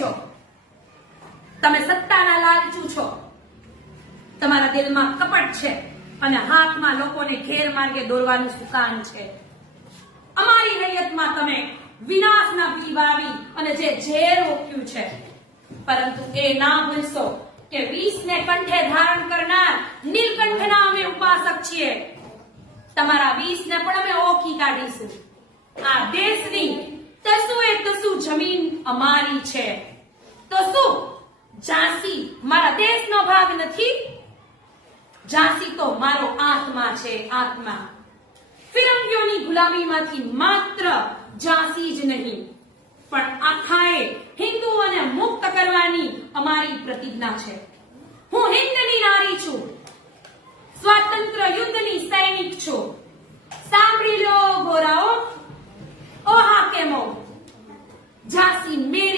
લેજો. તમે સત્તાના લાલચુ છો, તમારા દિલમાં કપટ છે અને હાથમાં લોકોને ગેરમાર્ગે દોરવાનું સુકાન છે. અમારી હૈયતમાં તમે વિનાશના બી વાવી અને જે ઝેર રોપ્યું છે, પરંતુ એ ના ભૂલશો કે 20 ને કંઠે ધારણ કરનાર નીલકંઠના અમે ઉપાસક છીએ. તમારા 20 ને પણ અમે ઓળખી કાઢીશું. આ દેશની તસુએ તસુ જમીન અમારી છે. તો શું ઝાંસી મારા દેશનો ભાગ નથી? ઝાંસી તો મારો આત્મા છે, આત્મા. ફિરંગીઓની ગુલામીમાંથી માત્ર ઝાંસી જ નહીં, પણ આખાએ હિન્દુઓને મુક્ત કરવાની અમારી પ્રતિજ્ઞા છે. હું હિન્દની નારી છું, સ્વાતંત્ર્ય યુદ્ધની સૈનિક છું. સાંભળી લો ગોરાઓ, ઓ હાકેમો, ઝાંસી મેરી